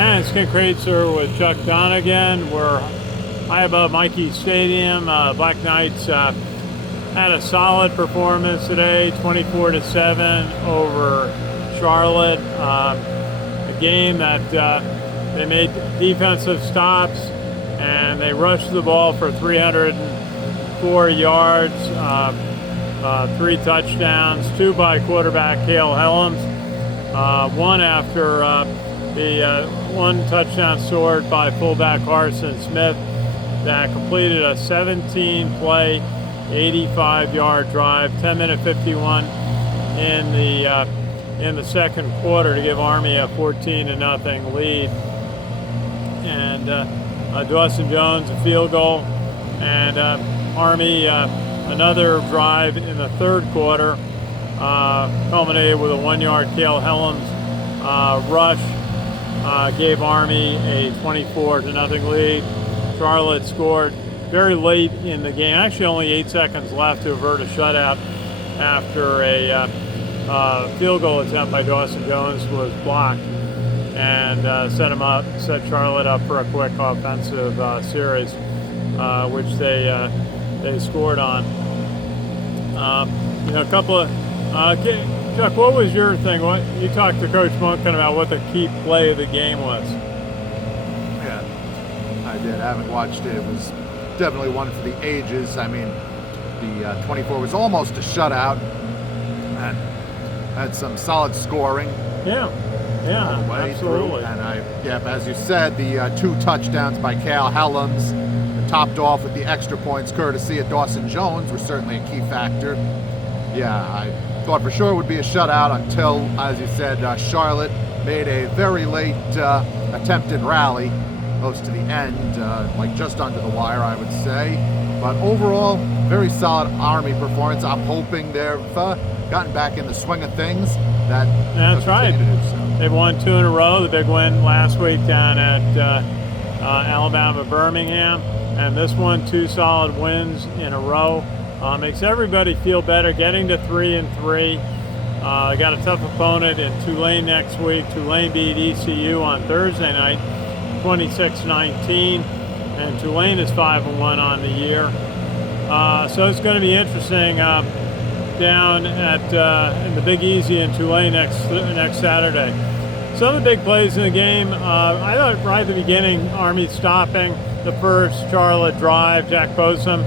And it's Ken Kraetzer with Chuck Donegan. We're high above Mikey Stadium. Black Knights had a solid performance today, 24-7 over Charlotte. A game that they made defensive stops and they rushed the ball for 304 yards, 3 touchdowns, 2 by quarterback Cale Helms, 1 after the 1 touchdown scored by fullback Carson Smith that completed a 17-play, 85-yard drive, 10-minute 51 in the second quarter to give Army a 14-0 lead. And Dawson Jones a field goal, and Army another drive in the third quarter culminated with a 1-yard Cale Helms rush. Gave Army a 24-0 lead. Charlotte scored very late in the game, actually only 8 seconds left to avert a shutout after a field goal attempt by Dawson Jones was blocked, and set Charlotte up for a quick offensive series, which they scored on. A couple of Chuck, what was your thing? What you talked to Coach Munkin about what the key play of the game was? Yeah, I did. I haven't watched it. It was definitely one for the ages. I mean, the 24 was almost a shutout and had some solid scoring. Yeah, absolutely. Through. And as you said, the 2 touchdowns by Cale Helms, topped off with the extra points courtesy of Dawson Jones, were certainly a key factor. Yeah, I thought for sure it would be a shutout until, as you said, Charlotte made a very late attempted rally, close to the end, like just under the wire, I would say. But overall, very solid Army performance. I'm hoping they've gotten back in the swing of things. That's right. They've won 2 in a row. The big win last week down at Alabama Birmingham, and this one 2 solid wins in a row. Makes everybody feel better, getting to 3-3. Got a tough opponent in Tulane next week. Tulane beat ECU on Thursday night, 26-19, and Tulane is 5-1 on the year. So it's going to be interesting down at in the Big Easy in Tulane next Saturday. Some of the big plays in the game, I thought right at the beginning, Army stopping the first Charlotte drive. Jack Bosom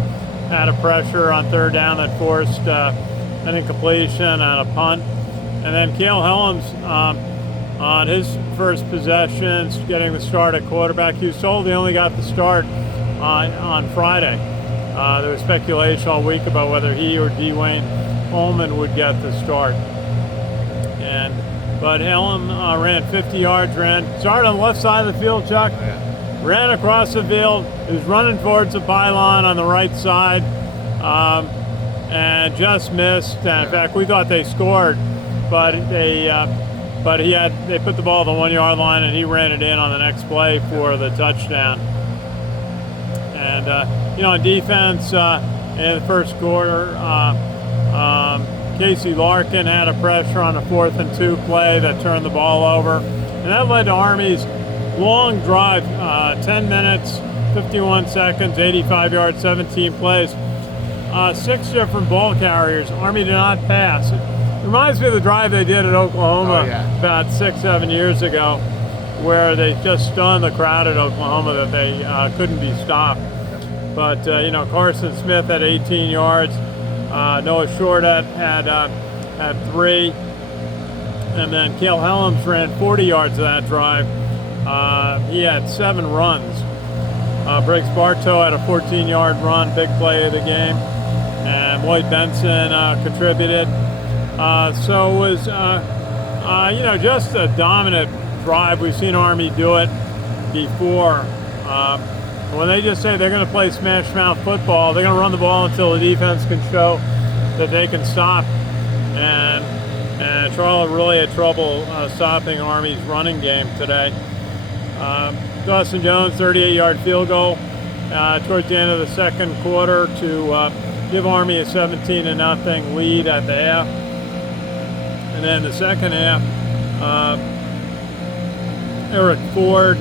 had a pressure on 3rd down that forced an incompletion and a punt. And then Cale Helms on his first possessions, getting the start at quarterback. He was told he only got the start on Friday. There was speculation all week about whether he or Dwayne Coleman would get the start. But Helm ran 50 yards, started on the left side of the field, Chuck. Ran across the field. He was running towards the pylon on the right side, and just missed. And in fact, we thought they scored, but they put the ball at the 1-yard line, and he ran it in on the next play for the touchdown. And on defense in the first quarter, Casey Larkin had a pressure on a 4th and 2 play that turned the ball over, and that led to Army's long drive, 10 minutes, 51 seconds, 85 yards, 17 plays. 6 different ball carriers. Army did not pass. It reminds me of the drive they did at Oklahoma about 6-7 years ago, where they just stunned the crowd at Oklahoma that they couldn't be stopped. But Carson Smith had 18 yards. Noah Short had 3. And then Cale Helms ran 40 yards of that drive. He had 7 runs. Briggs Bartow had a 14-yard run, big play of the game, and Lloyd Benson contributed. So it was, just a dominant drive. We've seen Army do it before. When they just say they're going to play smash mouth football, they're going to run the ball until the defense can show that they can stop. And Charlotte really had trouble stopping Army's running game today. Dawson Jones, 38-yard field goal towards the end of the second quarter to give Army a 17-0 lead at the half. And then the second half, Eric Ford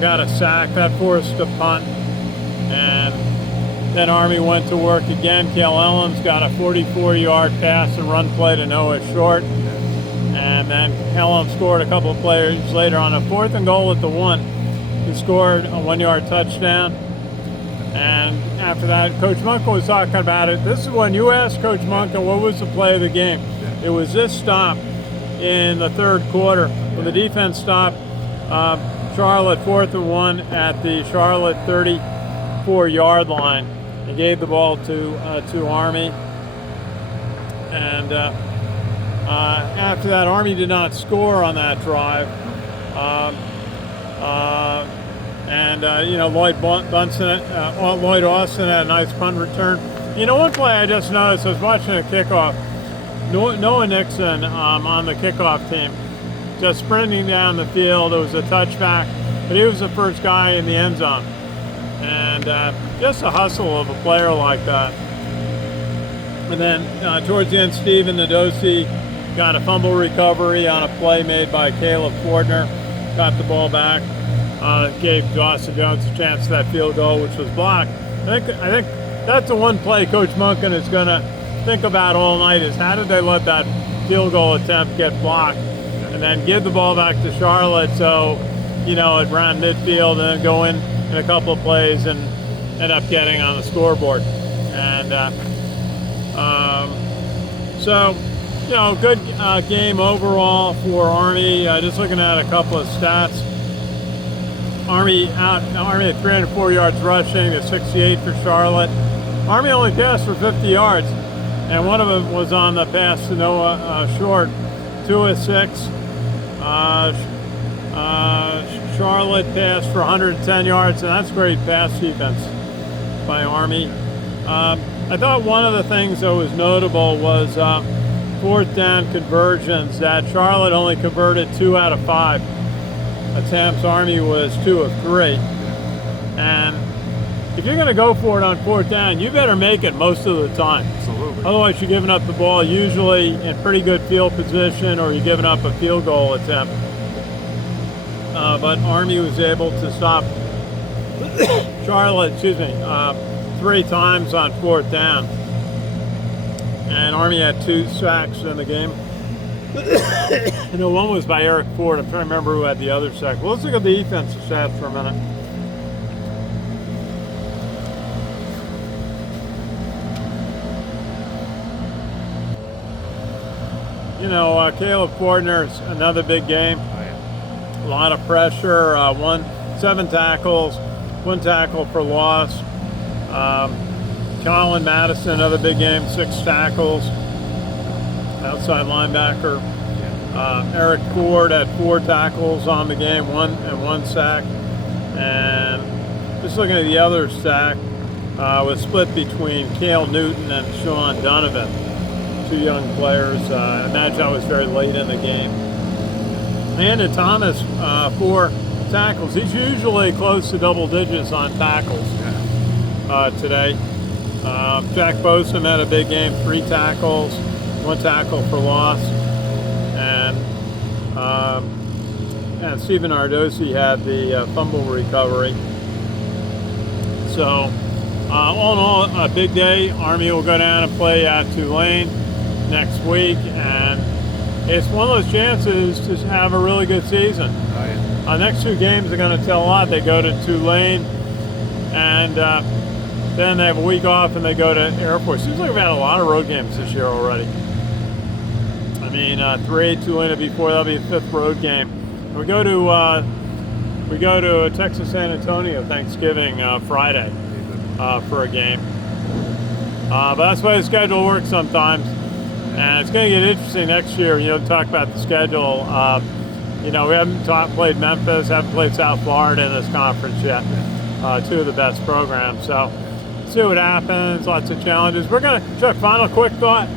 got a sack that forced a punt, and then Army went to work again. Cale Ellens got a 44-yard pass and run play to Noah Short, and then Ellens scored a couple of plays later on a 4th and goal at the 1. He scored a 1-yard touchdown. And after that, Coach Munkin was talking about it. This is when you asked Coach Munkin what was the play of the game. It was this stop in the 3rd quarter when the defense stopped Charlotte 4th and 1 at the Charlotte 34-yard line. He gave the ball to Army. And after that, Army did not score on that drive. Lloyd Austin had a nice punt return. One play I just noticed, I was watching a kickoff. Noah Nixon on the kickoff team, just sprinting down the field. It was a touchback, but he was the first guy in the end zone. And just a hustle of a player like that. And then towards the end, Steven Nadosi got a fumble recovery on a play made by Caleb Fordner, got the ball back. Gave Dawson Jones a chance at that field goal, which was blocked. I think that's the one play Coach Munkin is going to think about all night is how did they let that field goal attempt get blocked and then give the ball back to Charlotte so, it ran midfield and then go in a couple of plays and end up getting on the scoreboard. And good game overall for Army. Just looking at a couple of stats. Army had 304 yards rushing to 68 for Charlotte. Army only passed for 50 yards, and one of them was on the pass to Noah Short, 2 of 6. Charlotte passed for 110 yards, and that's great pass defense by Army. I thought one of the things that was notable was 4th down conversions, that Charlotte only converted 2 out of 5. Attempts. Army was 2 of 3. And if you're going to go for it on 4th down, you better make it most of the time. Absolutely. Otherwise, you're giving up the ball usually in pretty good field position, or you're giving up a field goal attempt. But Army was able to stop Charlotte, 3 times on 4th down. And Army had 2 sacks in the game. One was by Eric Ford. I'm trying to remember who had the other sack. Well, let's look at the defensive stats for a minute. Caleb Fordner's another big game. A lot of pressure. 7 tackles, 1 tackle for loss. Colin Madison, another big game, 6 tackles. Outside linebacker. Eric Ford had 4 tackles on the game, 1 sack. And just looking at the other sack, was split between Cale Newton and Sean Donegan, 2 young players. I imagine that was very late in the game. Landon Thomas, 4 tackles. He's usually close to double digits on tackles today. Jack Bosom had a big game, 3 tackles. 1 tackle for loss, and Steven Ardosi had the fumble recovery. So, all in all, a big day. Army will go down and play at Tulane next week, and it's one of those chances to have a really good season. Oh, yeah. Next 2 games are going to tell a lot. They go to Tulane, and then they have a week off, and they go to Air Force. Seems like we've had a lot of road games this year already. 3 Tulane before, that'll be a 5th road game. We go to Texas San Antonio Thanksgiving Friday for a game. But that's the way the schedule works sometimes, and it's going to get interesting next year. Talk about the schedule. We haven't played Memphis, haven't played South Florida in this conference yet. 2 of the best programs. So see what happens. Lots of challenges. We're going to Chuck. Final quick thought.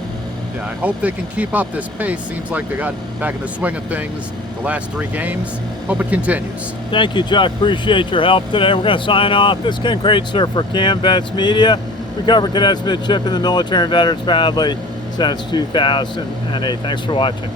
Yeah, I hope they can keep up this pace. Seems like they got back in the swing of things the last 3 games. Hope it continues. Thank you, Chuck. Appreciate your help today. We're going to sign off. This is Ken Kraetzer for Cam Vets Media. We cover cadets, midship, and the military and veterans proudly since 2008. Thanks for watching.